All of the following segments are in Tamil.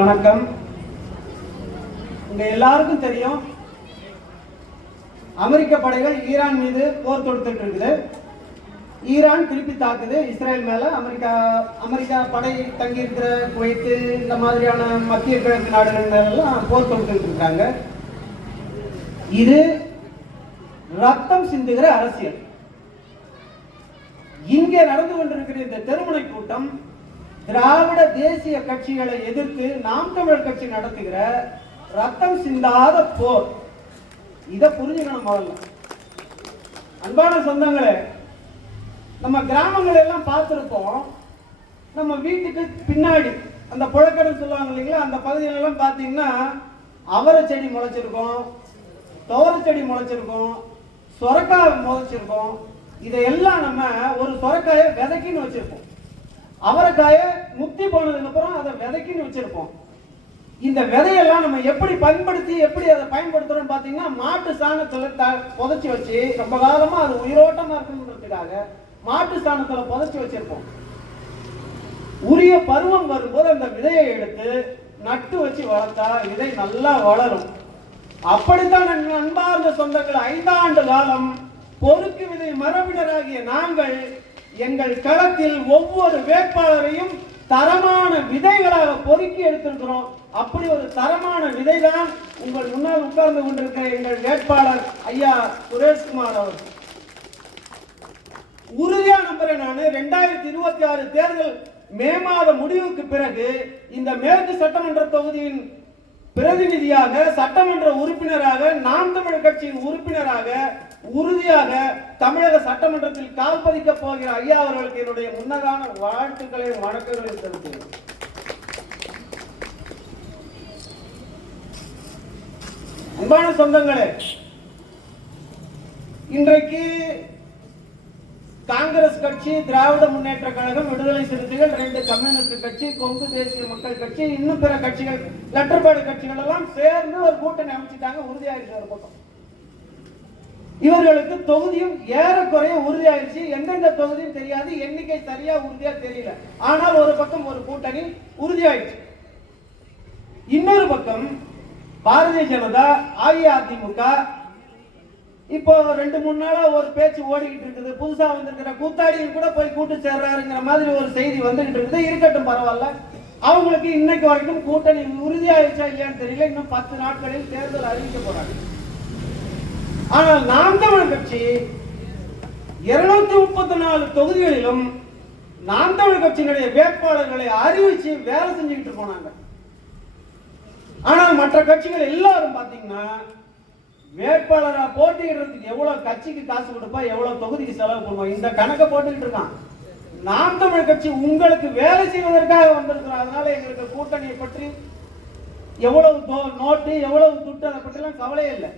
வணக்கம். உங்க எல்லாருக்கும் தெரியும், அமெரிக்க படைகள் ஈரான் மீது போர் தொடுத்துட்டு இருக்குது. ஈரான் திருப்பி தாக்குது இஸ்ரேல் மேல. அமெரிக்கா படை தங்கி இருக்கிற குவைத்து இந்த மாதிரியான மத்திய கிழக்கு நாடுகள் மேலாம் போர் தொடுத்துட்டு இருக்காங்க. இது ரத்தம் சிந்துகிற அரசியல். இங்கே நடந்து கொண்டிருக்கிற இந்த தெருமுனை கூட்டம் திராவிட தேசிய கட்சிகளை எதிர்த்து நாம் தமிழர் கட்சி நடத்துகிற ரத்தம் சிந்தாத போர். இதை புரிஞ்சுக்கணும் முதல்ல. அன்பான சொந்தங்களே, நம்ம கிராமங்கள் எல்லாம் பார்த்திருப்போம். நம்ம வீட்டுக்கு பின்னாடி அந்த புழக்கடை சொல்லுவாங்க இல்லைங்களா, அந்த பகுதிகளெல்லாம் பார்த்தீங்கன்னா அவரை செடி முளைச்சிருக்கும், துவரை செடி முளைச்சிருக்கும், சொரக்காய் முளைச்சிருக்கும். இதையெல்லாம் நம்ம ஒரு சொரக்காயை விதைக்கின்னு வச்சிருப்போம். அவரைக்காயை முத்தி போனதுக்கு அப்புறம் அதை விதைக்கின்னு வச்சிருப்போம். இந்த விதையெல்லாம் நம்ம எப்படி பயன்படுத்தி எப்படி அதை பயன்படுத்துறோம் பார்த்தீங்கன்னா, மாட்டு சாணத்துல புதைச்சி வச்சு ரொம்ப காலமா அது உயிரோட்டமா இருக்குன்றதுக்காக மாட்டு சாணத்துல புதைச்சி வச்சிருப்போம். உரிய பருவம் வரும்போது அந்த விதையை எடுத்து நட்டு வச்சு வளர்த்தா விதை நல்லா வளரும். அப்படித்தான் அன்பார்ந்த சொந்தங்கள் 5 ஆண்டு காலம் பொறுக்கு விதை மரபினராகிய நாங்கள் எங்கள் களத்தில் ஒவ்வொரு வேட்பாளரையும் தரமான விதைகளாக பொறுக்கி எடுத்திருக்கிறோம். அப்படி ஒரு தரமான விதை தான் உங்கள் முன்னால் உட்கார்ந்து கொண்டிருக்கிற எங்கள் வேட்பாளர் ஐயா சுரேஷ்குமார் அவர். உறுதியா நம்புறேன் நான், 2026 தேர்தல் மே மாத முடிவுக்கு பிறகு இந்த மேற்கு சட்டமன்ற தொகுதியின் பிரதிநிதியாக, சட்டமன்ற உறுப்பினராக, நாம் தமிழர் கட்சியின் உறுப்பினராக உறுதியாக தமிழக சட்டமன்றத்தில் கால் பதிக்க போகிற ஐயா அவர்களுக்கு என்னுடைய முன்னதான வாழ்த்துக்களையும் வணக்கங்களையும் செலுத்துகிறேன். அன்பான சொந்தங்களே, இன்றைக்கு காங்கிரஸ் கட்சி, திராவிட முன்னேற்ற கழகம், விடுதலை சிறுத்தைகள், 2 கம்யூனிஸ்ட் கட்சி, கொங்கு தேசிய மக்கள் கட்சி, இன்னும் பிற கட்சிகள், லெட்டர்பேடு கட்சிகள் எல்லாம் சேர்ந்து ஒரு கூட்டணி அமைச்சிட்டாங்க. உறுதியாயிருச்சு ஒரு பக்கம். இவர்களுக்கு தொகுதியும் ஏறக்குறைய உறுதியாயிருச்சு. எந்தெந்த தொகுதியும் தெரியாது, எண்ணிக்கை சரியா உறுதியா தெரியல. ஆனால் ஒரு பக்கம் ஒரு கூட்டணி உறுதியாயிடுச்சு. இன்னொரு பக்கம் பாரதிய ஜனதா, அஇஅதிமுக இப்போ 2-3 நாளா ஒரு பேச்சு ஓடிக்கிட்டு இருக்குது. புதுசா வந்திருக்கிற கூத்தாடியில் கூட போய் கூட்டு சேர்றாருங்கிற மாதிரி ஒரு செய்தி வந்துகிட்டு இருக்குது. இருக்கட்டும், பரவாயில்ல. அவங்களுக்கு இன்னைக்கு வரைக்கும் கூட்டணி உறுதியாயிருச்சா இல்லையான்னு தெரியல. இன்னும் 10 நாட்களில் தேர்தல் அறிவிக்க போறாங்க. ஆனால் நாம் தமிழர் கட்சி 234 தொகுதிகளிலும் நாம் தமிழர் கட்சியினுடைய வேட்பாளர்களை அறிவிச்சு வேலை செஞ்சுக்கிட்டு போனாங்க. ஆனால் மற்ற கட்சிகள் எல்லாரும் பாத்தீங்கன்னா வேட்பாளரா போட்டியிடுறதுக்கு எவ்வளவு கட்சிக்கு காசு கொடுப்பா, எவ்வளவு தொகுதிக்கு செலவு பண்ணுவோம், இந்த கணக்கை போட்டுக்கிட்டு இருக்கான். நாம் தமிழர் கட்சி உங்களுக்கு வேலை செய்வதற்காக வந்திருக்கிறோம். அதனால எங்களுக்கு கூட்டணியை பற்றி எவ்வளவு நோட்டு, எவ்வளவு துட்டு, அதை பற்றி எல்லாம் கவலையே இல்லை.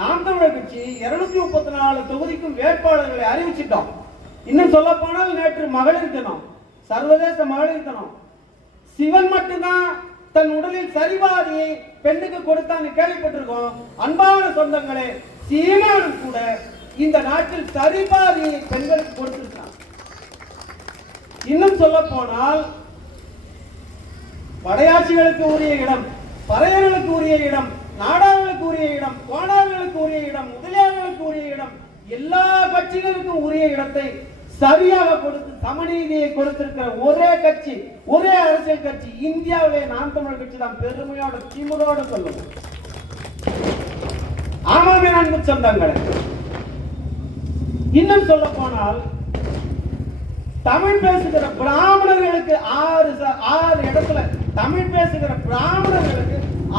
நாம் தமிழர் கட்சி 234 தொகுதிக்கும் வேட்பாளர்களை அறிவிச்சிட்டோம். இன்னும் சொல்ல போனால் நேற்று மகளிர் தினம், சர்வதேச மகளிர் தினம். சிவன் மட்டும்தான் தன் உடலில் சரிபாதியை பெண்ணுக்கு கொடுத்தான்னு கேள்விப்பட்டிருக்கோம். அன்பான சொந்தங்களே, சீமானும் கூட இந்த நாட்டில் சரிபாதியை பெண்களுக்கு கொடுத்திருக்கான். இன்னும் சொல்ல போனால் படையாட்சிகளுக்கு உரிய இடம், பறையர்களுக்கு உரிய இடம், நாடார்களுக்கு உரிய இடம், கோணார்களுக்கு உரிய இடம், முதலியார்களுக்கு உரிய இடம், எல்லா கட்சிகளுக்கும் உரிய இடத்தை சரியாக கொடுத்து சமநீதியை கொடுத்திருக்கிற ஒரே கட்சி, ஒரே அரசியல் கட்சி இந்தியாவிலே நாம் தமிழர் கட்சி தான். பெருமையோட திமிரோடு சொல்லுவோம். ஆமாமே அன்பு சொந்தங்களே, இன்னும் சொல்ல போனால் தமிழ் பேசுகிற பிராமணர்களுக்கு 6 இடத்துல, தமிழ் பேசுகிற பிராமணர்களுக்கு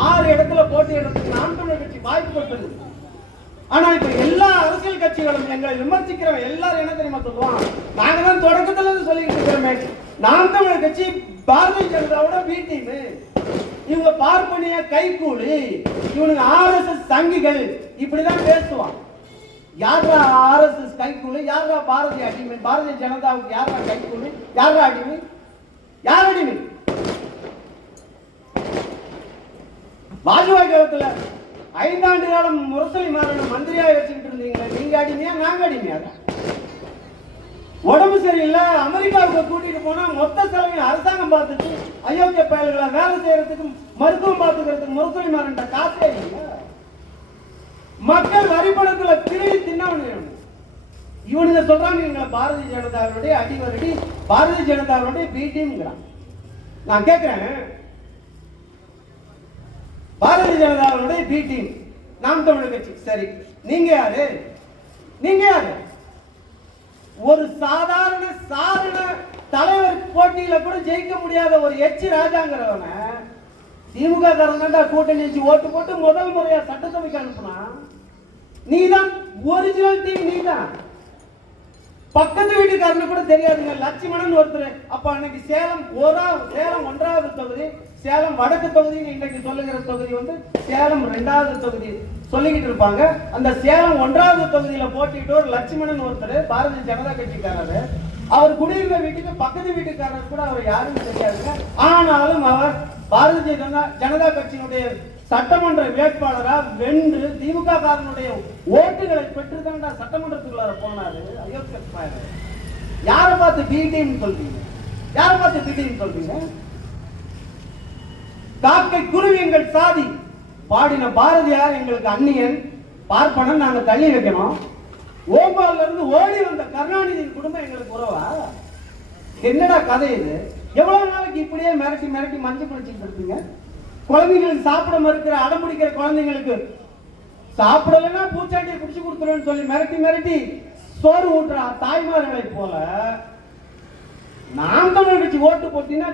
6 இடத்துல போட்டியிடறதுக்கு நாம் தமிழர் கட்சி வாய்ப்பு கொடுத்தது. ஆனா இப்ப எல்லா அரசியல் கட்சிகளும் எங்களை விமர்சிக்கிறவங்க எல்லாரும் என்ன தெரியுமா சொல்லுவாங்க, நாங்க தான் தொடக்கத்துல இருந்து சொல்லிட்டு இருக்கிறோமே, நாம் தமிழர் கட்சி பாரதிய ஜனதாவோட பி டீம், இவங்க பார்ப்பனிய கைகூலி, இவனுக்கு RSS சங்கிகள், இப்படிதான் பேசுவான். யாரா RSS கைகூலி, யாரா பாரதிய அடிமை, பாரதிய ஜனதாவுக்கு யாரா கைகூலி, யாரா அடிமை, யார் அடிமை? வாஜ்பாய் காலத்துல 5 ஆண்டு காலம் முரசொலி மாறன மந்திரியா வச்சுக்கிட்டு இருந்தீங்க. நீங்க அடிமையா, நாங்க அடிமையா? உடம்பு சரியில்லை அமெரிக்காவுக்கு கூட்டிட்டு போனா மொத்த செலவையும் அரசாங்கம் பார்த்துட்டு அயோக்கிய பயல்களை வேலை செய்யறதுக்கு மருத்துவம் பார்த்துக்கிறதுக்கு மருத்துவமார்கிட்ட காசே இல்லை. மக்கள் வரிப்பணத்துல திருடி தின்னவன் இவனுங்க சொல்றாங்க எங்களை பாரதிய ஜனதாவுடைய அடிவரடி, பாரதிய ஜனதாவுடைய பி டீம்ங்கிறான். நான் கேட்கிறேன், பாரதிய ஜனதாவுடைய பி டீம் நாம் தமிழர் கட்சி, சரி நீங்க யாரு? நீங்க யாரு? ஒரு சாதாரண தலைவர் போட்டியில கூட ஜெயிக்க முடியாத ஒரு எச் ராஜாங்கிறவன திமுக காரங்க கூட்டணி வச்சு ஓட்டு போட்டு முதல் முறையா சட்டசபைக்கு அனுப்புனா நீதான் ஒரிஜினல் டீம். நீதான் பக்கத்து வீட்டுக்காரனு கூட தெரியாதுங்க லட்சுமணன் ஒருத்தர். அப்ப அன்னைக்கு சேலம் 1வது தொகுதி, சேலம் வடக்கு தொகுதி இன்னைக்கு சொல்லுகிற தொகுதி வந்து சேலம் 2வது தொகுதி சொல்லிக்கிட்டு இருப்பாங்க. அந்த சேலம் 1வது தொகுதியில போட்டிட்டு ஒரு லட்சுமணன் ஒருத்தர் பாரதிய ஜனதா கட்சிக்காரரு. அவர் குடியிருந்த வீட்டுக்கு பக்கத்து வீட்டுக்காரர் கூட அவர் யாருன்னு தெரியாதுங்க. ஆனாலும் அவர் பாரதிய ஜனதா கட்சியினுடைய சட்டமன்ற வேட்பாளரா வென்று திமுக காரனுடைய ஓட்டுகளை பெற்றுதான் சட்டமன்றத்துக்குள்ளார போனாரு. யாரை பார்த்து பிடின்னு சொல்றீங்க? யாரை பார்த்து பிடின்னு சொல்றீங்க? காக்கை குருவி எங்கள் சாதி பாடின பாரதியார் எங்களுக்கு அந்நியன் பார்ப்பனன், நாங்க தள்ளி வைக்கணும். ஓம்பால்ல இருந்து ஓடி வந்த கருணாநிதியின் குடும்பம் எங்களுக்கு உறவா? என்னடா கதை இது? எவ்வளவு நாளைக்கு இப்படியே மிரட்டி மிரட்டி மஞ்சள் குளிச்சுட்டு இருப்பீங்க? குழந்தைங்களுக்கு சாப்பிட மறுக்கிற அடம்பிடிக்கிற குழந்தைங்களுக்கு சாப்பிடலன்னா பூச்சாண்டியை குடிச்சு கொடுத்துருவேன்னு சொல்லி மிரட்டி மிரட்டி சோறு ஊட்டுற தாய்மார்களை போல நாம் தமிழர் கட்சி ஓட்டு போட்டீங்கன்னா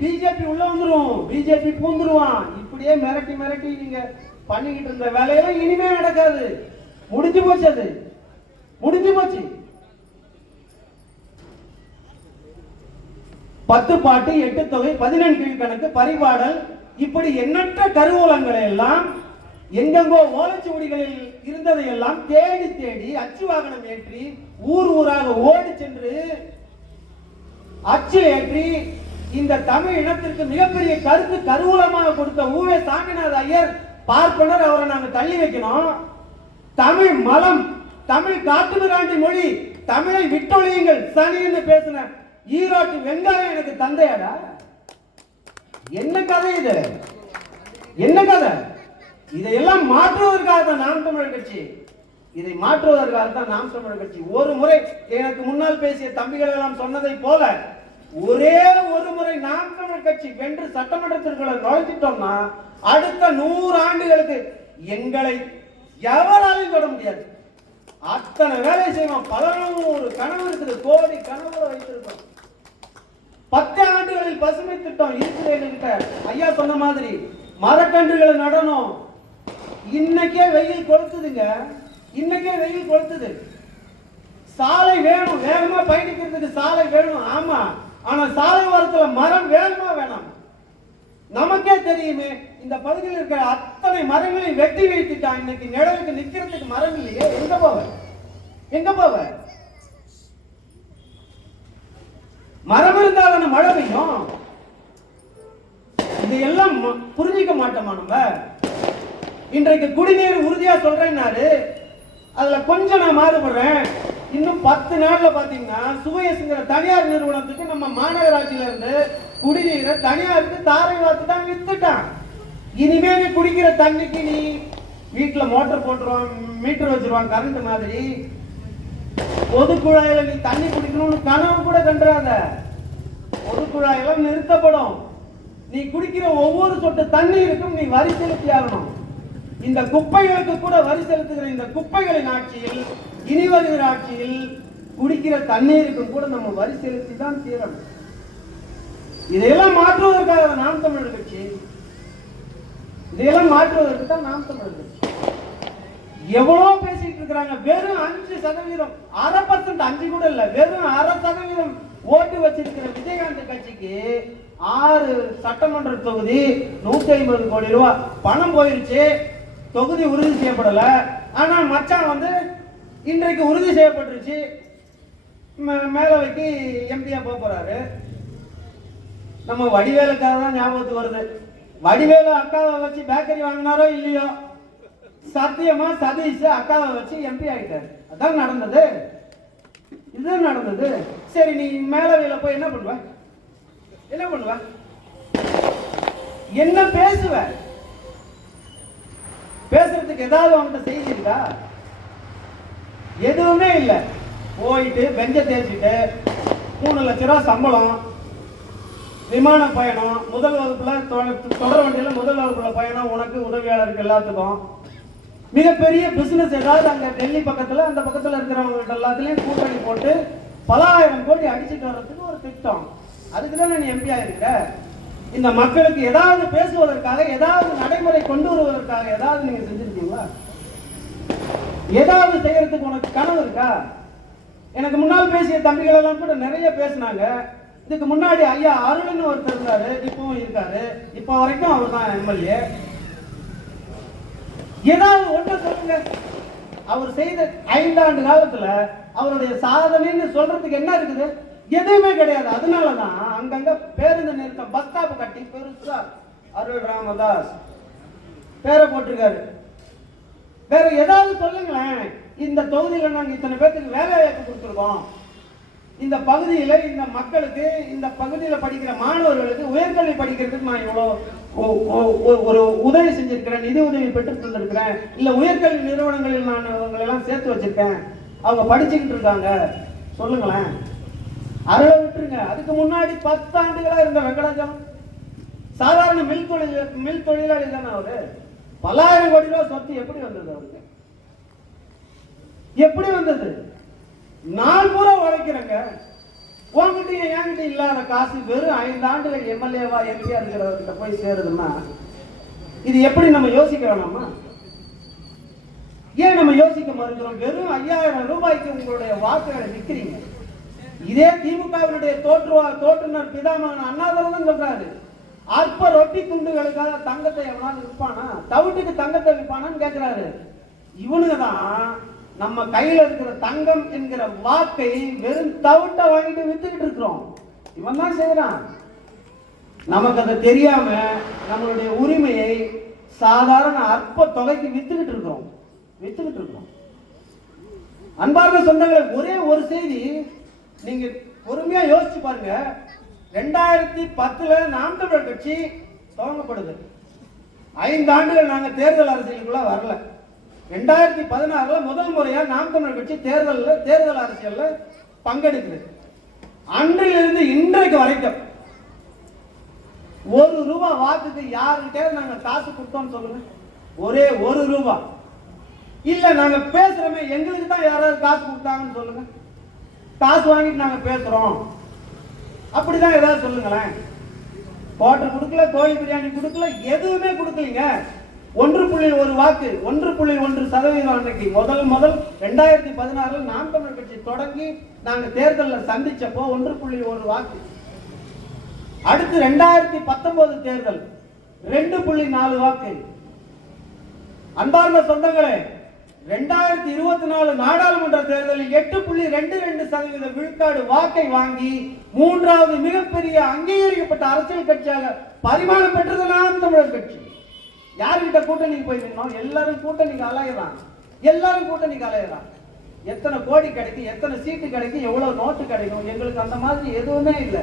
பிஜேபி உள்ள வந்துடும், பிஜேபி பூந்துருவான். இப்படியே மிரட்டி மிரட்டி நீங்க பண்ணிக்கிட்டு இருந்த வேலையெல்லாம் இனிமே நடக்காது. முடிஞ்சு போச்சு, அது முடிஞ்சு போச்சு. 10 பாட்டு 8 தொகை 14 கீழ்கணக்கு பரிபாடல் இப்படி எண்ணற்ற கருவூலங்களை எல்லாம் எங்கெங்கோ ஓலைச்சுவடிகளில் இருந்ததை எல்லாம் தேடி தேடி அச்சு வாகனம் ஏற்றி ஊர் ஊராக ஓடி சென்று அச்சு ஏற்றி இந்த தமிழ் இனத்திற்கு மிகப்பெரிய கருத்து கருவூலமாக கொடுத்த ஊவே சாமிநாத ஐயர் பார்ப்பனர், அவரை நாங்க தள்ளி வைக்கணும். தமிழ் மலம், தமிழ் காட்டுமிராண்டி மொழி, தமிழை விட்டொழியுங்கள் சனின்னு பேசின ஈரோட்டு வெங்காயம் எனக்கு தந்தையாடா? என்ன கதை இது? என்ன கதை? இதையெல்லாம் மாற்றுவதற்காக தான் நாம் தமிழர் கட்சி. இதை மாற்றுவதற்காக தான் நாம் தமிழர் கட்சி. ஒரு முறை எனக்கு முன்னால் பேசிய தம்பிகள் எல்லாம் சொன்னதை போல ஒரே ஒரு முறை நாம் தமிழர் கட்சி வென்று சட்டமன்றத்திற்குள்ள நுழைஞ்சிட்டோம்னா அடுத்த 100 ஆண்டுகளுக்கு எங்களை எவராலையும் தொட முடியாது. அத்தனை வேலை செய்வோம். 11 கனவு இருக்குது, கோடி கனவுகளை வைத்திருக்கோம். 10 ஆண்டுகளில் பசுமை திட்டம் இருக்குது என்கிட்ட. ஐயா சொன்ன மாதிரி மரக்கன்றுகளை நடணும். இன்னைக்கே வெயில் கொளுத்துதுங்க, இன்னைக்கே வெயில் கொளுத்துது. சாலை வேணும், வேகமா பயணிக்கிறதுக்கு சாலை வேணும். ஆமா, ஆனா சாலை ஓரத்துல மரம் வேணுமா வேணாம்? நமக்கே தெரியுமே, இந்த பகுதியில் இருக்கிற அத்தனை மரங்களையும் வெட்டி வைத்துட்டான். இன்னைக்கு நிழலுக்கு நிக்கிறதுக்கு மரம் இல்லையே. எங்க போவ? எங்க போவ? மரம் இருந்தாலும் மழை பெய்யும். இதையெல்லாம் புரிஞ்சிக்க மாட்டோமா நம்ம? இன்றைக்கு குடிநீர் உறுதியா சொல்றேன்னாரு, அதுல கொஞ்சம் நான் மாறுபடுறேன். இன்னும் 10 நாள்ல பாத்தீங்கன்னா சுவையசுங்கிற தனியார் நிறுவனத்துக்கு நம்ம மாநகராட்சியில இருந்து குடிநீரை தனியாருக்கு தாரை வாத்து தான் வித்துட்டான். இனிமே நீ குடிக்கிற தண்ணிக்கு நீ வீட்டுல மோட்டர் போட்டுருவான், மீட்டர் வச்சிருவான் கரண்ட் மாதிரி. பொது குழாயில நீ தண்ணி குடிக்கணும்னு கனவு கூட கண்டாத. பொது குழாயெல்லாம் நிறுத்தப்படும். நீ குடிக்கிற ஒவ்வொரு சொட்டு தண்ணீருக்கும் நீ வரி செலுத்தி ஆகணும். இந்த குப்பைகளுக்கு கூட வரி செலுத்துகிற இந்த குப்பைகளின் ஆட்சியில், இனி வருகிற ஆட்சியில் குடிக்கிற தண்ணீருக்கும் கூட நம்ம வரி செலுத்தி தான் தீரணும். இதையெல்லாம் மாற்றுவதற்காக நாம் தமிழர் கட்சி, இதையெல்லாம் மாற்றுவதற்கு தான் நாம் தமிழர் கட்சி. எவ்வளவு பேசிட்டு இருக்கிறாங்க. வெறும் 5%, 1/2%, 5 கூட இல்ல, வெறும் 1/2% ஓட்டு வச்சிருக்கிற விஜயகாந்த் கட்சிக்கு 6 சட்டமன்ற தொகுதி 150 கோடி ரூபாய் பணம் போயிருச்சு. தொகுதி உறுதி செய்யப்படல. ஆனா மச்சான் வந்து இன்றைக்கு உறுதி செய்யப்பட்டுருச்சு, மேலவைக்கு எம்பியா போறாரு. நம்ம வடிவேலுக்காக தான் ஞாபகத்துக்கு வருது. வடிவேலு அக்காவை வச்சு பேக்கரி வாங்கினாரோ இல்லையோ, சத்தியமா சதீஷ் அக்காவை வச்சு எம்பி ஆகிட்டாரு. அதான் நடந்தது. இதுதான் நடந்தது. சரி, நீ மேலவையில போய் என்ன பண்ணுவ? என்ன பண்ணுவ? என்ன பேசுவ? பேசுறதுக்கு ஏதாவது அவன்கிட்ட செய்தி இருக்கா? எதுவுமே இல்லை. போயிட்டு பெஞ்ச தேய்ச்சிட்டு 3 லட்சம் ரூபாய் சம்பளம், விமான பயணம், முதல் வகுப்புல தொடர் வண்டியில முதல் வகுப்புல பயணம், உனக்கு உதவியாளருக்கு எல்லாத்துக்கும். மிகப்பெரிய பிசினஸ் ஏதாவது அங்க டெல்லி பக்கத்துல அந்த பக்கத்துல இருக்கிறவங்க எல்லாத்துலயும் கூட்டணி போட்டு பல ஆயிரம் கோடி அடிச்சுட்டு வர்றதுக்கு ஒரு திட்டம். அதுக்குதான் நீ எம்பி ஆயிருக்க. இந்த மக்களுக்கு ஏதாவது பேசுவதற்காக, ஏதாவது நடைமுறை கொண்டு வருவதற்காக ஏதாவது நீங்க செஞ்சிருக்கீங்களா? ஏதாவது செய்யறதுக்கு உனக்கு கனவு இருக்கா? எனக்கு முன்னால் பேசிய தம்பிகள் எல்லாம் கூட நிறைய பேசினாங்க. இதுக்கு முன்னாடி ஐயா அருள்னு ஒருத்தர் இருந்தாரு, இப்பவும் இருக்காரு. இப்ப வரைக்கும் அவர் தான் எம்எல்ஏ. ஏதாவது ஒன்று சொல்லுங்க. அவர் செய்த 5 ஆண்டு காலத்துல அவருடைய சாதனைன்னு சொல்றதுக்கு என்ன இருக்குது? எதுவுமே கிடையாது. அதனாலதான் அங்கங்க பேருந்து நிறுத்தம், பஸ் ஸ்டாப் கட்டி பெருசா அருள் ராமதாஸ் பேரை போட்டிருக்காரு. வேற ஏதாவது சொல்லுங்களேன். இந்த தொகுதியில நாங்க இத்தனை பேருக்கு வேலை வாய்ப்பு கொடுத்துருக்கோம், இந்த பகுதியில இந்த மக்களுக்கு, இந்த பகுதியில படிக்கிற மாணவர்களுக்கு உயர்கல்வி படிக்கிறதுக்கு நான் இவ்வளவு ஒரு உதவி செஞ்சிருக்கிறேன், நிதி உதவி பெற்று தந்திருக்கிறேன், இல்ல உயர்கல்வி நிறுவனங்களில் நான் அவங்களை எல்லாம் சேர்த்து வச்சிருக்கேன், அவங்க படிச்சுக்கிட்டு இருக்காங்க, சொல்லுங்களேன். அருளை விட்டுருங்க. அதுக்கு முன்னாடி 10 ஆண்டுகளா இருந்த வெங்கடாஜலம் சாதாரண மில் தொழிலாளி தானே அவரு. பல்லாயிரம் கோடி ரூபாய் சொத்து எப்படி வந்தது அவருக்கு? எப்படி வந்தது? நாள் பூரா உழைக்கிறங்க. உங்ககிட்ட என்கிட்ட இல்லாத காசு வெறும் 5 ஆண்டுகள் எம்எல்ஏவா எம்பியா இருக்கிறவர்கிட்ட போய் சேருதுன்னா இது எப்படி நம்ம யோசிக்க வேணாமா? ஏன் நம்ம யோசிக்க மறுக்கிறோம்? வெறும் 5000 ரூபாய்க்கு உங்களுடைய வாக்குகளை விற்கிறீங்க. இதே திமுகவினுடைய தோற்றுனர் பிதாமகன் அண்ணாதுரை சொல்றாரு, அற்ப ரொட்டி துண்டுகளுக்காக தங்கத்தை எவனாலும் விற்பானா? தவிட்டுக்கு தங்கத்தை விற்பானான்னு கேட்கிறாரு. இவனுங்க தான் நம்ம கையில இருக்கிற தங்கம் என்கிற வாக்கை வெறும் தவிட்ட வாங்கிட்டு வித்துக்கிட்டு இருக்கிறோம். இவன் தான் செய்யறான். நமக்கு அதை தெரியாம நம்மளுடைய உரிமையை சாதாரண அற்ப தொகைக்கு வித்துக்கிட்டு இருக்கிறோம். அன்பார்ந்த சொந்தங்களை, ஒரே ஒரு செய்தி நீங்க பொறுமையா யோசிச்சு பாருங்க. 2010 நாம் தமிழர் கட்சி துவங்கப்படுது. 5 ஆண்டுகள் நாங்க தேர்தல் அரசியலுக்குள்ள வரல. 2016 முதல் முறையா நாம் தமிழர் கட்சி தேர்தல் அரசியல்ல பங்கெடுக்குது. அன்றிலிருந்து இன்றைக்கு வரைக்கும் 1 ரூபாய் வாக்குக்கு யாருக்கிட்டே நாங்க காசு கொடுத்தோம்னு சொல்லுங்க. ஒரே 1 ரூபாய் இல்ல. நாங்க பேசுறோமே, எங்களுக்கு தான் யாராவது காசு கொடுத்தாங்கன்னு சொல்லுங்க. காசு வாங்கிட்டு நாங்க பேசுறோம் அப்படிதான் ஏதாவது சொல்லுங்களேன். குவார்டர் கொடுக்கல, கோயில் பிரியாணி கொடுக்கல, எதுவுமே கொடுக்கலீங்க. 1.1 வாக்கு, 1.1% அன்னைக்கு முதல் 2016 நாம் தமிழர் கட்சி தொடங்கி நாங்க தேர்தலில் சந்திச்சப்போ 1.1 வாக்கு. அடுத்து 2019 தேர்தல் 2.4 வாக்கு. அன்பார்ந்த சொந்தங்களே, 2024 நாடாளுமன்ற தேர்தலில் 8.22% விழுக்காடு வாக்கை வாங்கி 3வது மிகப்பெரிய அங்கீகரிக்கப்பட்ட அரசியல் கட்சியாக பரிமாணம் பெற்றது நாம் தமிழர் கட்சி. யாருக்கிட்ட கூட்டணிக்கு போய் நின்னோம்? எல்லாரும் கூட்டணிக்கு அலையறான். எத்தனை கோடி கிடைக்கும், எத்தனை சீட்டு கிடைக்கும், எவ்வளவு நோட்டு கிடைக்கும், எங்களுக்கு அந்த மாதிரி எதுவுமே இல்லை.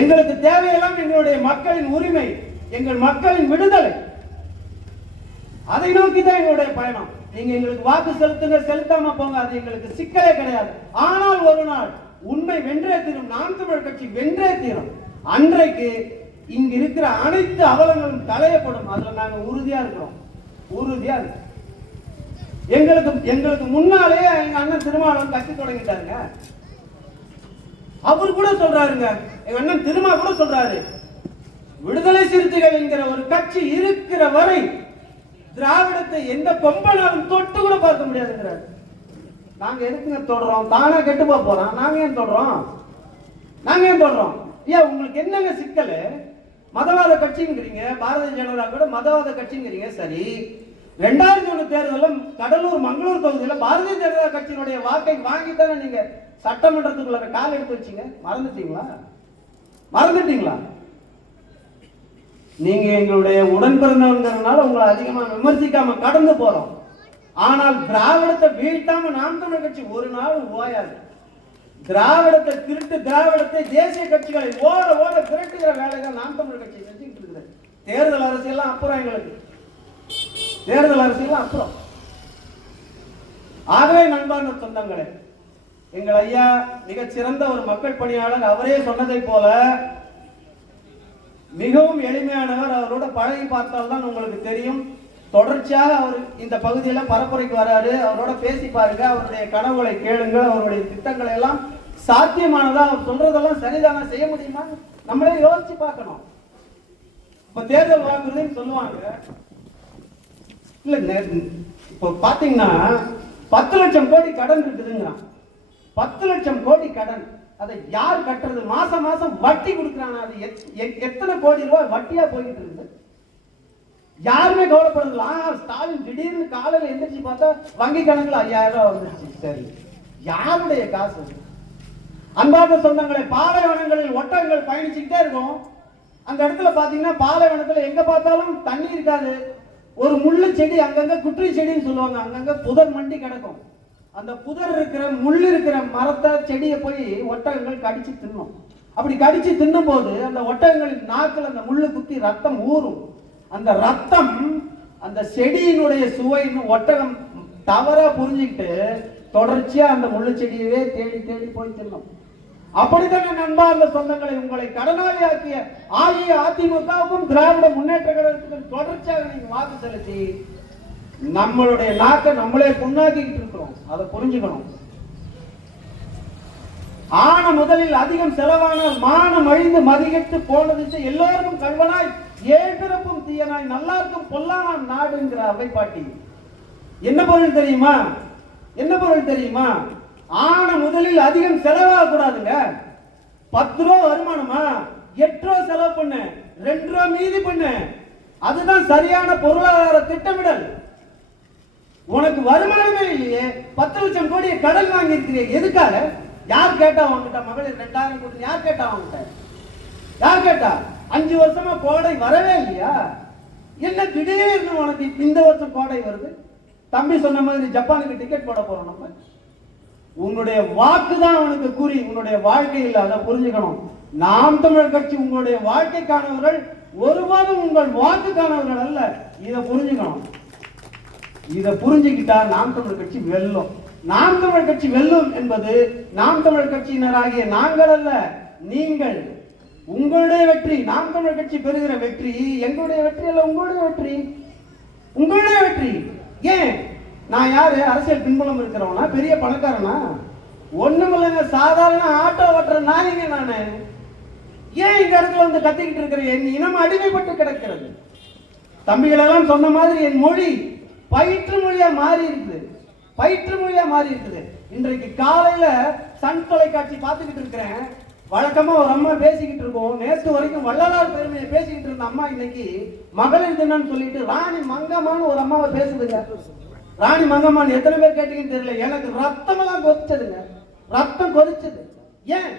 எங்களுக்கு தேவையெல்லாம் எங்களுடைய மக்களின் உரிமை, எங்கள் மக்களின் விடுதலை. அதை நோக்கி தான் எங்களுடைய பயணம். நீங்க எங்களுக்கு வாக்கு செலுத்துங்க, செலுத்தாம போங்க, அது எங்களுக்கு சிக்கலே கிடையாது. ஆனால் ஒரு நாள் உண்மை வென்றே தீரும். நாம் தமிழர் கட்சி வென்றே தீரும். அன்றைக்கு இங்க இருக்கிற அனைத்து அவலங்களும் களையப்படும். அதுல நாங்க உறுதியா இருக்கிறோம். எங்களுக்கு முன்னாலே எங்க அண்ணன் திருமாவளவன் கட்சி தொடங்கிட்டாருங்க. அவர் கூட சொல்றாருங்க, எங்க அண்ணன் திருமா கூட சொல்றாரு, விடுதலை சிறுத்தைகள் என்கிற ஒரு கட்சி இருக்கிற வரை திராவிடத்தை எந்த கொம்பனாலும் தொட்டு கூட பார்க்க முடியாதுங்கிறார். நாங்க எதுக்குங்க தொடரோம்? தானா கெட்டு போறோம். நாங்க ஏன் தொடரோம்? ஏன் உங்களுக்கு என்னங்க சிக்கல்? மதவாத கட்சிங்கிறீங்க, பாரதிய ஜனதா கூட மதவாத கட்சிங்கிறீங்க. சரி, 2001 தேர்தலில் கடலூர் மங்களூர் தொகுதியில் பாரதிய ஜனதா கட்சியினுடைய வாக்கை வாங்கித்தானே நீங்க சட்டமன்றத்துக்குள்ள கால் எடுத்து வச்சீங்க. மறந்துட்டீங்களா? நீங்க எங்களுடைய உடன் பிறந்தவங்கிறதுனால உங்களை அதிகமா விமர்சிக்காம கடந்து போறோம். ஆனால் திராவிடத்தை வீழ்த்தாம நாம் தமிழர் கட்சி ஒரு நாள் ஓயாது. திராவிடத்தை திருட்டு திராவிடத்தை தேசிய கட்சிகளை ஓட ஓட திரட்டுகிற வேலை தான் நாம் தமிழர் கட்சி செஞ்சுக்கிட்டு இருக்குது. தேர்தல் அரசியல்லாம் அப்புறம், எங்களுக்கு தேர்தல் அரசியல்லாம் அப்புறம். ஆகவே நண்பார்ந்த சொந்தங்களே, எங்கள் ஐயா மிகச்சிறந்த ஒரு மக்கள் பணியாளர். அவரே சொன்னதை போல மிகவும் எளிமையானவர். அவரோட பழகி பார்த்தால்தான் உங்களுக்கு தெரியும். தொடர்ச்சியாக அவர் இந்த பகுதியில பரப்புரைக்கு வராரு. அவரோட பேசி பாருங்க, அவருடைய கனவுகளை கேளுங்க, அவருடைய திட்டங்களை எல்லாம் சாத்தியமானதா, அவர் சொல்றதெல்லாம் சரிதானா, செய்ய முடியுமா, நம்மளே யோசிச்சு பார்க்கணும். இப்ப தேர்தல் வாக்குறுதின்னு சொல்லுவாங்க. இல்ல இப்ப பாத்தீங்கன்னா 10 லட்சம் கோடி கடன் இருக்குதுங்க. 10 லட்சம் கோடி கடன், அதை யார் கட்டுறது? மாசம் மாசம் வட்டி கொடுக்குறாங்க. அது எத்தனை கோடி ரூபாய் வட்டியா போயிட்டு இருக்குது? யாருமே கவலைப்படுறதில்ல. ஸ்டாலின் திடீர்னு காலையில எந்திரிச்சு பார்த்தா வங்கி கணக்குல 5000 ரூபாய் வந்துருச்சு. சரி, யாருடைய காசு? அன்பார்ந்த சொந்தங்களை, பாலைவனங்களில் ஒட்டகங்கள் பயணிச்சுக்கிட்டே இருக்கும். அந்த இடத்துல பாத்தீங்கன்னா பாலைவனத்துல எங்க பார்த்தாலும் தண்ணி இருக்காது. ஒரு முள்ளு செடி, அங்கங்க குற்றி செடின்னு சொல்லுவாங்க, அங்கங்க புதர் மண்டி கிடக்கும். அந்த புதர் இருக்கிற முள் இருக்கிற மரத்தை செடியை போய் ஒட்டகங்கள் கடிச்சு தின்னும். அப்படி கடிச்சு தின்னும் போது அந்த ஒட்டகங்களின் நாக்கில் அந்த முள்ளு குத்தி ரத்தம் ஊறும். அந்த ரத்தம் அந்த செடியினுடைய சுவைன்னு ஒட்டகம் தவறா புரிஞ்சுக்கிட்டு தொடர்ச்சியா அந்த முள்ளு செடியவே தேடி தேடி போய் தின்னும். அப்படித்தானே நண்பார்ந்த சொந்தங்களை, உங்களை கடனாளி ஆக்கிய அதிமுகவுக்கும் திராவிட முன்னேற்ற கழகத்துக்கும் தொடர்ச்சியாக நீங்க வாக்கு செலுத்தி நம்மளுடைய நாக்கை நம்மளே புண்ணாக்கிட்டு இருக்கிறோம். அதை புரிஞ்சுக்கணும். ஆன முதலில் அதிகம் செலவானால் மானம் அழிந்து மதிகட்டு போனது எல்லோருக்கும் கல்வனாய் ஏழ்பிறப்பும் தீயனாய் நல்லாருக்கும் பொல்லானாம் நாடுங்கிற அவைப்பாட்டி. என்ன பொருள் தெரியுமா? என்ன பொருள் தெரியுமா? ஆன முதலில் அதிகம் செலவாக கூடாதுங்க. 10 ரூபா வருமானமா 8 ரூபா செலவு பண்ணு, 2 ரூபா மீதி பண்ணு. அதுதான் சரியான பொருளாதார திட்டமிடல். உனக்கு வருமானமே இல்லையே, 10 லட்சம் கோடியை கடன் வாங்கி இருக்கிறீங்க. எதுக்காக? யார் கேட்டா வாங்கிட்டா? மகளிர் 2000 கோடி யார் கேட்டா வாங்கிட்ட? யார் கேட்டா? 5 வருஷமா கோடை வரவே இல்லையா? என்ன திடீர்னு உனக்கு இந்த வருஷம் கோடை வருது? தம்பி சொன்ன மாதிரி ஜப்பானுக்கு டிக்கெட் போட போறோம் நம்ம. உன்னுடைய வாக்கு தான் உனக்கு குறி, உன்னுடைய வாழ்க்கை இல்லை. அதை புரிஞ்சுக்கணும். நாம் தமிழர் கட்சி உங்களுடைய வாழ்க்கைக்கானவர்கள், ஒருபோதும் உங்கள் வாக்குக்கானவர்கள் அல்ல. இதை புரிஞ்சுக்கணும். இதை புரிஞ்சுக்கிட்டா நாம் தமிழர் கட்சி வெல்லும். நாம் தமிழர் கட்சி வெல்லும் என்பது நாம் தமிழர் கட்சியினராகிய நாங்கள் அல்ல, நீங்கள். உங்களுடைய வெற்றி, நாம் தமிழர் கட்சி பெறுகிற வெற்றி எங்களுடைய வெற்றி அல்ல, உங்களுடைய வெற்றி. உங்களுடைய வெற்றி. ஏன்? நான் யாரு? அரசியல் பின்புலம் இருக்கிறவனா? பெரிய பணக்காரனா? ஒண்ணுமில்லைங்க, சாதாரண ஆட்டோ ஓட்டுற நாயங்க நானு. ஏன் இந்த இடத்துல வந்து கத்திக்கிட்டு இருக்கிற? என் இனம் அடிமைப்பட்டு கிடக்கிறது. தம்பிகளெல்லாம் சொன்ன மாதிரி என் மொழி பயிற்று மொழியா மாறி இருக்குது. பயிற்று மொழியா மாறி இருக்குது. இன்றைக்கு காலையில சன் தொலைக்காட்சி பார்த்துக்கிட்டு இருக்கிறேன். வழக்கமா ஒரு அம்மா பேசிக்கிட்டு இருக்கோம். நேற்று வரைக்கும் வள்ளலார் பெருமையை பேசிக்கிட்டு இருந்த அம்மா இன்னைக்கு மகளிர் தினம்னு சொல்லிட்டு ராணி மங்கம்மான்னு ஒரு அம்மாவை பேசுதுங்க. ராணி மங்கம்மான்னு எத்தனை பேர் கேட்டீங்கன்னு தெரியல. எனக்கு ரத்தம் எல்லாம் கொதிச்சதுங்க, ரத்தம் கொதிச்சது. ஏன்?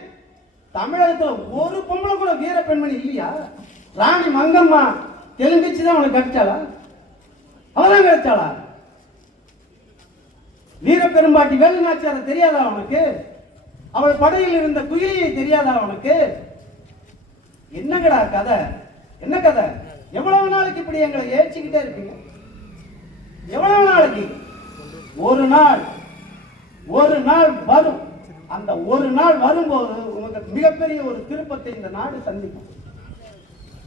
தமிழகத்துல ஒரு பொம்பளை கூட வீர பெண்மணி இல்லையா? ராணி மங்கம்மா தெலுங்குச்சுதான் உனக்கு கிடைச்சாளா? அவதான் கிடைச்சாளா? வீர பெரும்பாட்டி வேலு நாச்சியார தெரியாதா உனக்கு? அவள் படையில் இருந்த குயிலியை தெரியாதா உனக்கு? என்னங்கடா கதை? என்ன கதை? எவ்வளவு நாளைக்கு இப்படி எங்களை ஏற்றிக்கிட்டே இருப்பீங்க? எவ்வளவு நாளைக்கு? ஒரு நாள் வரும். அந்த ஒரு நாள் வரும்போது உங்களுக்கு மிகப்பெரிய ஒரு திருப்பத்தை இந்த நாடு சந்திக்கும்.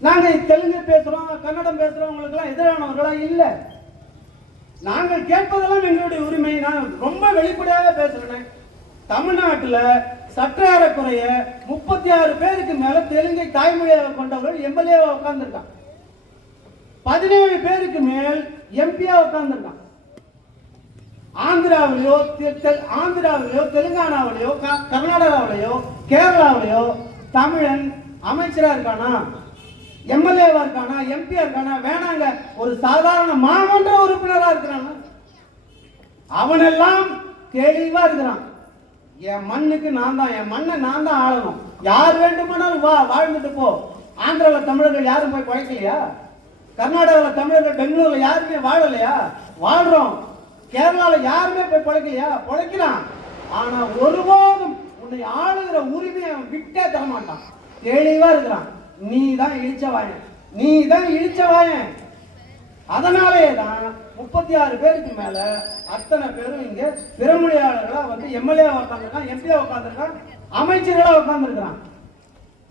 நாங்க தெலுங்கு பேசுறோம், கன்னடம் பேசுறோம், உங்களுக்கு எல்லாம் எதிரானவர்களா இல்ல. நாங்கள் கேட்பதெல்லாம் எங்களுடைய உரிமை. நான் ரொம்ப வெளிப்படையாக பேசுறேன். தமிழ்நாட்டில் சற்றேறக்குறைய 36 பேருக்கு மேல தெலுங்கை தாய்மொழியாக கொண்டவர்கள் எம்எல்ஏ உட்கார்ந்துருக்கான். 17 பேருக்கு மேல் எம்பியா உட்கார்ந்துருக்கான். ஆந்திராவிலையோ தெலுங்கானாவிலையோ கர்நாடகாவிலையோ கேரளாவிலையோ தமிழன் அமைச்சரா இருக்கானா, எம்எல்ஏவா இருக்கானா, எம்பியா இருக்கானா? வேணாங்க, ஒரு சாதாரண மாமன்ற உறுப்பினரா இருக்கிறான். அவனெல்லாம் தெளிவா இருக்கிறான். என் மண்ணுக்கு நான் தான், என் மண்ணை நான் தான் ஆளணும். யார் வேண்டுமானாலும் வா, வாழ்ந்துட்டு போ. ஆந்திராவில் தமிழர்கள் யாரும் போய் குழைக்கலையா? கர்நாடகாவில் தமிழர்கள் பெங்களூர்ல யாருமே வாழலையா? வாழ்றோம். கேரளாவில் யாருமே போய் பிழைக்கலையா? பிழைக்கலாம். ஆனா ஒருபோதும் உன்னை ஆளுகிற உரிமையை அவன் விட்டே தரமாட்டான். தெளிவா இருக்கிறான். நீ தான் இழிச்சவாயன், நீ தான் இழிச்சவாயன். அதனாலேயே தான் 36 பேருக்கு மேல அத்தனை பேரும் இங்க பிறமொழியாளர்களா வந்து எம்எல்ஏ உட்காந்துருக்கான், எம்பியா உட்காந்துருக்கான், அமைச்சர்களா உட்காந்துருக்கான்.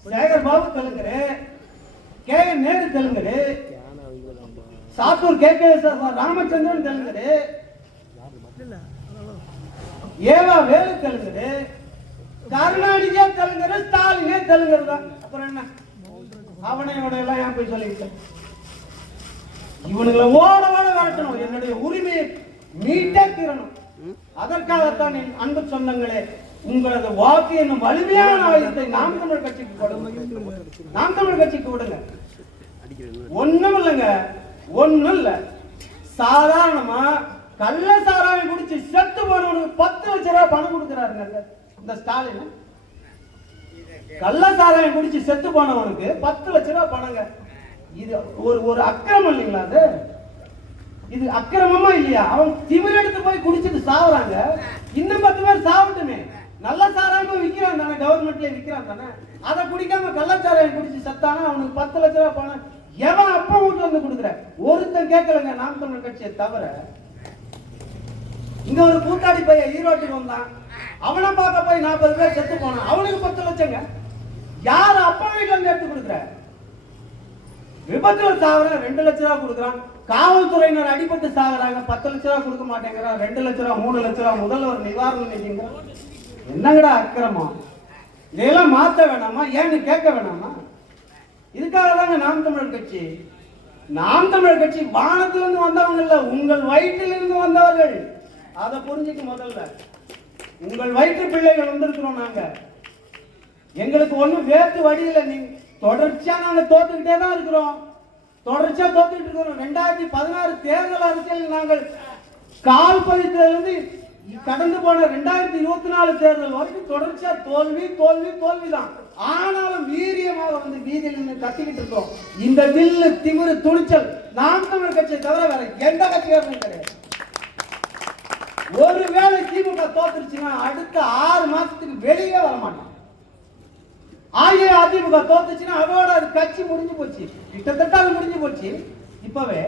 சேகர் பாபு தெலுங்கரு, கே என் நேரு தெலுங்கரு, சாத்தூர் கே கே ராமச்சந்திரன் தெலுங்கரு, ஏவா வேலு தெலுங்கரு, கருணாநிதியே தெலுங்கரு, ஸ்டாலினே தெலுங்கரு தான். அப்புறம் என்ன அவனையோட எல்லாம் ஏன் போய் சொல்லிக்கிட்டேன்? இவனுங்களை ஓட ஓட விரட்டணும், என்னுடைய உரிமையை மீட்டே தீரணும். அதற்காகத்தான் என் அன்பு சொந்தங்களே, உங்களது வாக்கு என்னும் வலிமையான ஆயுதத்தை நாம் தமிழர் கட்சிக்கு கொடுங்க. நாம் தமிழர் கட்சிக்கு விடுங்க. ஒண்ணும் இல்லைங்க, ஒண்ணும் இல்ல. சாதாரணமா கள்ள சாராயம் குடிச்சு செத்து போனவனுக்கு 10 லட்சம் ரூபாய் பணம் கொடுக்கிறாருங்க இந்த ஸ்டாலின். கள்ள சாராயம் குடிச்சு செத்து போனவனுக்கு 10 லட்சம் ரூபாய் பணங்க. இது ஒரு அக்கிரமம் இல்லைங்களா? அது இது அக்கிரமமா இல்லையா? அவன் திமிர் எடுத்து போய் குடிச்சிட்டு சாவுறாங்க. இன்னும் 10 பேர் சாவட்டுமே. நல்ல சாராயமும் விற்கிறான் தானே, கவர்மெண்ட்ல விற்கிறான் தானே. அதை குடிக்காம கள்ளச்சாராயம் குடிச்சு செத்தானா அவனுக்கு 10 லட்சம் ரூபாய் பணம் எவன் அப்பா வீட்டுல வந்து கொடுக்குற? ஒருத்தன் கேட்கலங்க நாம் தமிழர் கட்சியை தவிர. இங்க ஒரு கூட்டாளி பையன் ஈரோட்டுக்கு வந்தான், அவனை பார்க்க போய் 40 பேர் செத்து போனான், அவனுக்கு 10 லட்சங்க. யார் அப்பா வீட்டுல இருந்து எடுத்து கொடுக்குற? விபத்துல சாகுற 2 லட்சம் ரூபாய் கொடுக்குறான். காவல்துறையினர் அடிபட்டு சாகுறாங்க, 10 லட்சம் ரூபாய் கொடுக்க மாட்டேங்கிறான், 2 லட்சம் ரூபாய் 3 லட்சம் ரூபாய் முதல்வர் நிவாரணம் நிதிங்க. என்னங்கடா அக்கிரமம்? இதெல்லாம் மாத்த வேணாமா? ஏன்னு கேட்க வேணாமா? இதுக்காக தாங்க நாம் தமிழர் கட்சி. நாம் தமிழர் கட்சி வானத்திலிருந்து வந்தவங்க இல்ல, உங்கள் வயிற்றிலிருந்து வந்தவர்கள். அதை புரிஞ்சுக்க முதல்ல. உங்கள் வயிற்று பிள்ளைகள் வந்திருக்கிறோம் நாங்க. எங்களுக்கு ஒண்ணும் வேத்து வழியில. நீங்க தொடர்ச்சியா நாங்க தோத்துக்கிட்டே தான் இருக்கிறோம், தொடர்ச்சியா தோத்துக்கிட்டு இருக்கிறோம். 2016 தேர்தல் அரசியல் நாங்கள் கால் பதித்ததிலிருந்து கடந்து போன 2024 தேர்தல் வரைக்கும் தொடர்ச்சியா தோல்வி தோல்வி தோல்விதான். ஆனாலும் வீரியமாக வந்து வீதியில் நின்று கத்திக்கிட்டு இருக்கோம். இந்த வில்லு திமிரு துணிச்சல் நாம் தமிழர் கட்சியை தவிர வேற எந்த கட்சியாரும் கிடையாது. ஒருவேளை திமுக தோத்துருச்சுன்னா அடுத்த 6 மாசத்துக்கு வெளியே வர மாட்டான். அதிமுக தோத்துச்சுன்னா அதோட அது கட்சி முடிஞ்சு போச்சு, கிட்டத்தட்ட அது முடிஞ்சு போச்சு. இப்பவே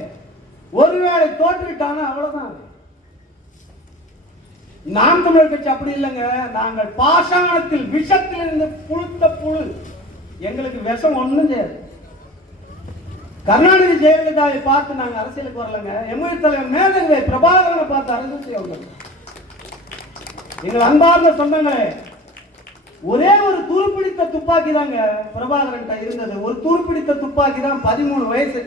ஒருவேளை தோற்றுட்டானா அவ்வளவுதான். நாம் தமிழர் கட்சி அப்படி இல்லைங்க. நாங்கள் பாஷாணத்தில் விஷத்தில் இருந்து புழுத்த புழு. எங்களுக்கு விஷம் ஒண்ணும் செய்யாது. கருணாநிதி ஜெயலலிதாவை பார்த்து நாங்க அரசியலுக்கு வரலங்க. எம்எல்ஏ தலைவர் மேதகவை பிரபாகரனை பார்த்து அரசியல் செய்ய. எங்கள் அன்பார்ந்த சொந்தங்களே, ஒரே ஒரு துருப்பிடித்த துப்பாக்கி தாங்க பிரபாகரன் இருந்தது. ஒரு துருப்பிடித்த துப்பாக்கி தான். 13 வயசு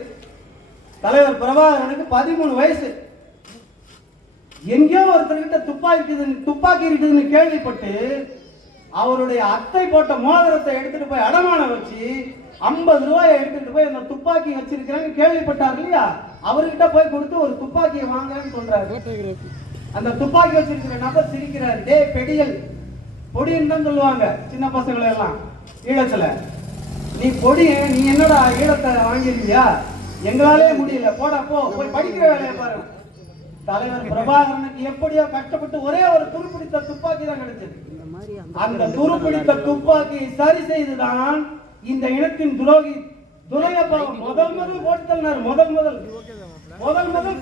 தலைவர் பிரபாகரனுக்கு 13 வயசு. எங்கேயோ ஒருத்தர்கிட்ட துப்பாக்கி இருக்குதுன்னு கேள்விப்பட்டு அவருடைய அத்தை போட்ட மோதிரத்தை எடுத்துட்டு போய் அடமானம் வச்சு 50 ரூபாயை எடுத்துட்டு போய் அந்த துப்பாக்கி வச்சிருக்கிறேன்னு கேள்விப்பட்டார் இல்லையா? அவர்கிட்ட போய் கொடுத்து ஒரு துப்பாக்கியை வாங்கன்னு சொல்றாரு. அந்த துப்பாக்கி வச்சிருக்கிற நபர் சிரிக்கிறார். டே பெடியல், பொடின்னு தான் சொல்லுவாங்க சின்ன பசங்களை எல்லாம் ஈழத்துல. நீ பொடி, நீ என்னடா ஈழத்தை வாங்கிருக்கியா? எங்களாலே முடியல, போடா போ, போய் படிக்கிற வேலையை பாருங்க. தலைவர் பிரபாகரனுக்கு எப்படியோ கஷ்டப்பட்டு ஒரே ஒரு துருப்பிடித்த துப்பாக்கி தான் கிடைச்சது. அந்த துருப்பிடித்த துப்பாக்கியை சரி செய்துதான் இந்த இனத்தின் துரோகி துரையப்பா முதல் போட்டு தள்ளினார். முதல்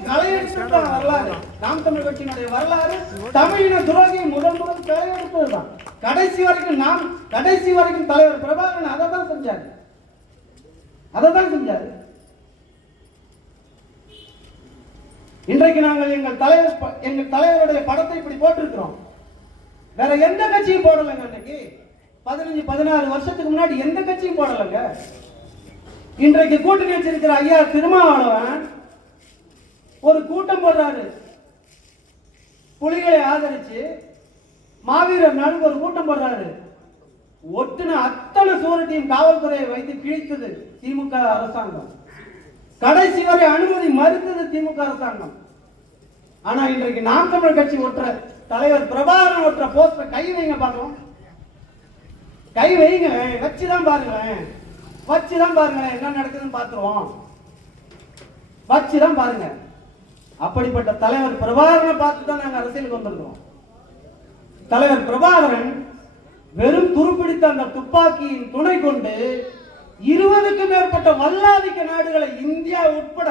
களையெடுத்ததுதான் வரலாறு. நாம் தமிழ் கட்சியினுடைய வரலாறு தமிழின துரோகியை முதல் களையெடுத்ததுதான். கடைசி வரைக்கும் தலைவர் பிரபாகரன் அதை தான் செஞ்சாரு. இன்றைக்கு நாங்கள் எங்கள் தலைவருடைய படத்தை இப்படி போட்டிருக்கிறோம். வேற எந்த கட்சியும் போடலைங்க. இன்னைக்கு 15-16 வருஷத்துக்கு முன்னாடி எந்த கட்சியும் போடலைங்க. இன்றைக்கு கூட்டணி வச்சிருக்கிற ஐயா திருமாவளவன் ஒரு கூட்டம் போடுறாரு. புலிகளை ஆதரிச்சு மாவீரர் நாளுக்கு ஒரு கூட்டம் போடுறாரு. ஒட்டுன அத்தனை சூரத்தையும் காவல்துறையை வைத்து கிழித்தது திமுக அரசாங்கம். கடைசி வரை அனுமதி மறுத்தது திமுக அரசாங்கம். ஆனா இன்றைக்கு நாம் தமிழர் கட்சி ஒற்ற தலைவர் பிரபாகரன் ஒற்ற போஸ்டர் கை வைங்க பார்க்கலாம். கை வைங்க, வச்சுதான் பாருங்களேன் என்ன நடக்குதுன்னு பார்த்துருவோம். வச்சுதான் பாருங்க. அப்படிப்பட்ட தலைவர் பிரபாகரனை பார்த்து தான் நாங்கள் அரசியலுக்கு வந்திருக்கிறோம். தலைவர் பிரபாகரன் வெறும் துருப்பிடித்த அந்த துப்பாக்கியின் துணை கொண்டு 20க்கும் மேற்பட்ட வல்லாதிக்க நாடுகளை, இந்தியா உட்பட,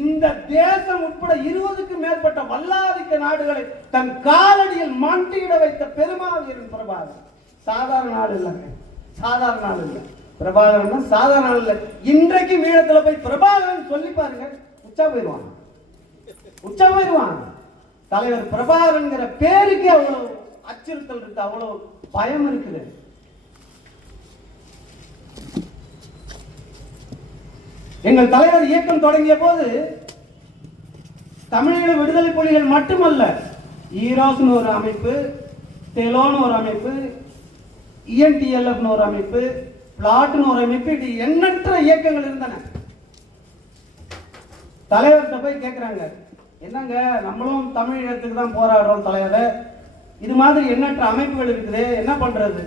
இந்த தேசம் உட்பட 20க்கும் மேற்பட்ட வல்லாதிக்க நாடுகளை தன் காலடியில் மண்டியிட வைத்த பெருமாவீரன் பிரபாகரன். சாதாரண நாள் இல்லைங்க, சாதாரண நாள் இல்லை. பிரபாகரன் சாதாரண நாள் இல்லை. இன்றைக்கு மீளத்துல போய் பிரபாகரன் சொல்லி பாருங்க, உச்சா போயிடுவான், உச்சா போயிடுவான். தலைவர் பிரபாகரன் பேருக்கு அவ்வளவு அச்சுறுத்தல் இருக்கு, அவ்வளவு பயம் இருக்குது. எங்கள் தலைவர் இயக்கம் தொடங்கிய போது தமிழீழ விடுதலை புலிகள் மட்டுமல்ல, ஈரோஸ்னு ஒரு அமைப்பு, தெலோன்னு ஒரு அமைப்பு, இஎன்டிஎல்எஃப்னு ஒரு அமைப்பு, பிளாட்னு ஒரு அமைப்பு, இது எண்ணற்ற இயக்கங்கள் இருந்தன. தலைவர்கிட்ட போய் கேட்கிறாங்க, என்னங்க நம்மளும் தமிழீழத்துக்கு தான் போராடுறோம் தலைவர், இது மாதிரி எண்ணற்ற அமைப்புகள் இருக்குது, என்ன பண்றது?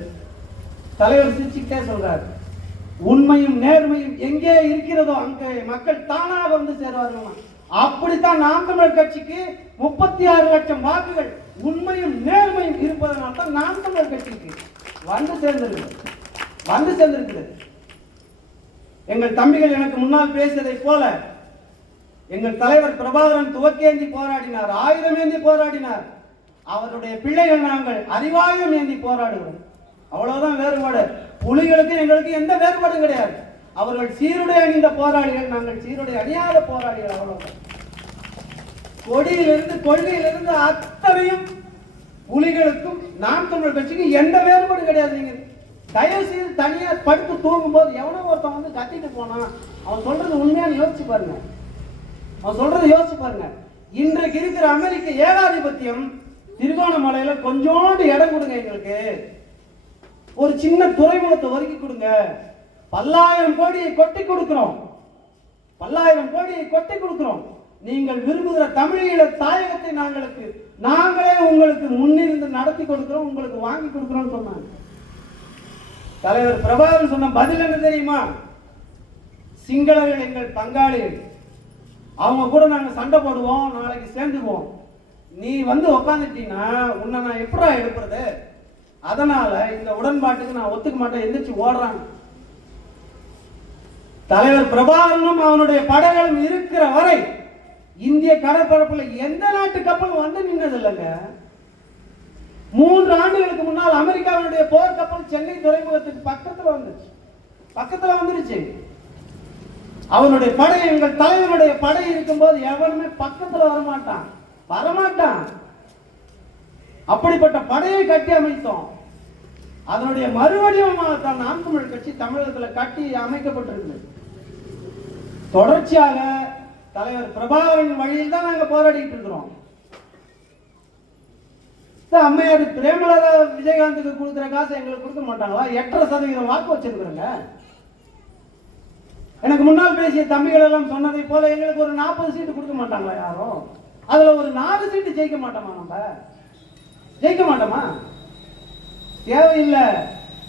தலைவர் சிரிச்சுக்கிட்டே சொல்றாரு, உண்மையும் நேர்மையும் எங்கே இருக்கிறதோ அங்கே மக்கள் தானாக வந்து சேருவார்கள். அப்படித்தான் நாம் தமிழர் கட்சிக்கு 36 லட்சம் வாக்குகள் உண்மையும் நேர்மையும் இருப்பதனால தான் நாம் தமிழர் கட்சிக்கு வந்து சேர்ந்திருக்கிறது. எங்கள் தம்பிகள் எனக்கு முன்னால் பேசியதை போல எங்கள் தலைவர் பிரபாகரன் துவக்கேந்தி போராடினார், ஆயுதம் ஏந்தி போராடினார். அவருடைய பிள்ளைகள் நாங்கள் அறிவாயுதம் ஏந்தி போராடுகிறோம். அவ்வளவுதான் வேறுபாடு. புலிகளுக்கு எங்களுக்கு எந்த வேறுபாடும் கிடையாது. அவர்கள் சீருடை அணிந்த போராளிகள், நாங்கள் சீருடை அணியாத போராளிகள். அவ்வளவுதான். கொடியிலிருந்து கொள்கையிலிருந்து அத்தனையும் புலிகளுக்கும் நாம் தமிழர் கட்சிக்கும் எந்த வேறுபாடும் கிடையாது. நீங்க தயவு செய்து தனியா படுத்து தூங்கும் போது எவனோ ஒருத்தன் வந்து கத்திட்டு போனான், அவன் சொல்றது உண்மையான யோசிச்சு பாருங்க, அவன் சொல்றது யோசிச்சு பாருங்க. இன்றைக்கு இருக்கிற அமெரிக்க ஏகாதிபத்தியம் திருகோணமலையில கொஞ்சோண்டு இடம் கொடுங்க, எங்களுக்கு ஒரு சின்ன துறைமுகத்தை ஒதுக்கி கொடுங்க, 10,000 கோடியை கொட்டி கொடுக்கிறோம், 10,000 கோடியை கொட்டி கொடுக்கிறோம். நீங்கள் விரும்புகிற தமிழீழ தாயகத்தை நாங்களே உங்களுக்கு முன்னிருந்து நடத்தி கொடுக்கிறோம், உங்களுக்கு வாங்கி கொடுக்கிறோம் சொன்னாங்க. தலைவர் பிரபாகரன் சொன்ன பதில் என்ன தெரியுமா? சிங்களர்கள் எங்கள் பங்காளிகள், அவங்க கூட நாங்க சண்டை போடுவோம், நாளைக்கு சேர்ந்துக்குவோம், நீ வந்து உக்காந்துட்டீங்கன்னா உன்னை நான் எப்படா எடுப்பது? அதனால இந்த உடன்பாட்டுக்கு நான் ஒத்துக்க மாட்டேன், எந்திரிச்சு ஓடுறாங்க. தலைவர் பிரபாகரனும் அவனுடைய படைகளும் இருக்கிற வரை இந்திய கடற்பரப்புல எந்த நாட்டு கப்பலும் வந்து நின்னது இல்லைங்க. 3 ஆண்டுகளுக்கு முன்னால் அமெரிக்காவினுடைய போர் கப்பல் சென்னை துறைமுகத்துக்கு பக்கத்துல வந்துருச்சு. அவனுடைய படை, எங்கள் தலைவனுடைய படை இருக்கும்போது எவனுமே பக்கத்துல வரமாட்டான். அப்படிப்பட்ட படையை கட்டி அமைத்தோம். அதனுடைய மறுவடிவமாகத்தான் நாம் தமிழர் கட்சி தமிழகத்தில் கட்டி அமைக்கப்பட்டிருக்கு. தொடர்ச்சியாக தலைவர் பிரபாகரன் வழியில் தான் நாங்க போராடிட்டு இருக்கிறோம். அம்மையார் பிரேமலதா விஜயகாந்துக்கு கொடுக்குற காசு எங்களுக்கு கொடுக்க மாட்டாங்களா? 8.5% வாக்கு வச்சிருக்கிறோங்க. எனக்கு முன்னால் பேசிய தம்பிகள் எல்லாம் சொன்னதை போல எங்களுக்கு ஒரு 40 சீட்டு கொடுக்க மாட்டாங்களா யாரும்? அதுல ஒரு 4 சீட்டு ஜெயிக்க மாட்டோமா? தேவையில்லை.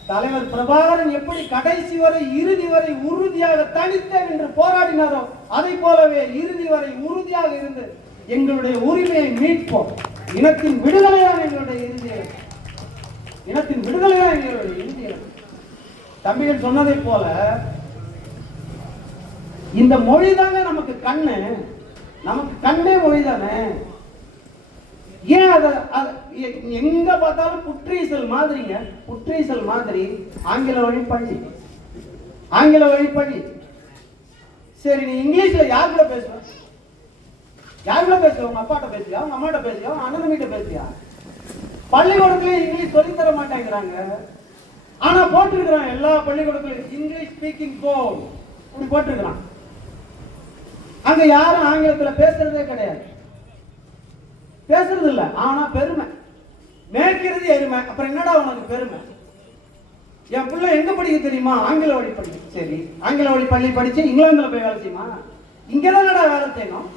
தலைவர் பிரபாகரன் எப்படி கடைசி வரை இறுதி வரை உறுதியாக தனித்தேன் என்று போராடினாரோ அதை போலவே இறுதி வரை உறுதியாக இருந்து எங்களுடைய உரிமையை மீட்போம். இனத்தின் விடுதலைதான் எங்களுடைய இறுதி. தம்பிகள் சொன்னதை போல இந்த மொழி தாங்க நமக்கு கண்ணே மொழி தானே. ஏன் எங்க பார்த்தாலும் புற்றீசல் மாதிரி ஆங்கில வழி பள்ளி. சரி, நீ இங்கிலீஷ்ல யார் கூட பேசுவ? உங்க அப்பாட்ட பேசியா, உங்க அம்மாட்ட பேசியா, உங்க அண்ணன் வீட்டை பேசியா? பள்ளிக்கூடத்துல இங்கிலீஷ் சொல்லி தர மாட்டேங்கிறாங்க. ஆனா போட்டிருக்கிறான் எல்லா பள்ளிக்கூடத்திலும் இங்கிலீஷ் ஸ்பீக்கிங் கோட் இப்படி போட்டிருக்கிறான். அங்க யாரும் ஆங்கிலத்துல பேசுறதே கிடையாது, பேசுறது இல்ல. ஆனா பெருமை, மேய்க்கிறது எருமை. அப்புறம் என்னடா உனக்கு பெருமை? என் பிள்ளை எங்க படிக்க தெரியுமா? ஆங்கில வழி பள்ளி. சரி, ஆங்கில வழி பள்ளி படிச்சு இங்கிலாந்துல போய் வேலை செய்யுமா? இங்கதான் வேலை செய்யணும்,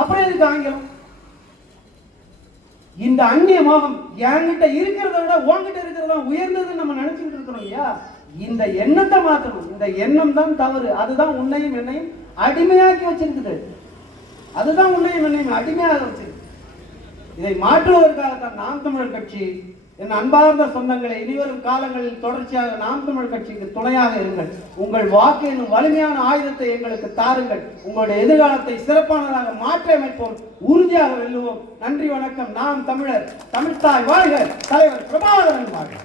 அப்புறம் எதுக்கு ஆங்கிலம்? இந்த அந்நிய மோகம் என்கிட்ட இருக்கிறத விட உன்கிட்ட இருக்கிறதா உயர்ந்ததுன்னு நம்ம நினைச்சுட்டு இருக்கிறோம் இல்லையா? இந்த எண்ணத்தை மாற்றணும். இந்த எண்ணம் தான் தவறு. அதுதான் உன்னையும் என்னையும் அடிமையாக்கி வச்சிருக்குது. இதை மாற்றுவதற்காகத்தான் நாம் தமிழர் கட்சி என் அன்பார்ந்த சொந்தங்களை, இனிவரும் காலங்களில் தொடர்ச்சியாக நாம் தமிழ் கட்சிக்கு துணையாக இருங்கள். உங்கள் வாக்கு என்னும் வலிமையான ஆயுதத்தை எங்களுக்கு தாருங்கள். உங்களுடைய எதிர்காலத்தை சிறப்பானதாக மாற்றி அமைப்போம். உறுதியாக வெல்லுவோம். நன்றி, வணக்கம். நாம் தமிழர், தமிழ்த்தாய் வாழ்க. தலைவர் பிரபாகரன் வாழ்க.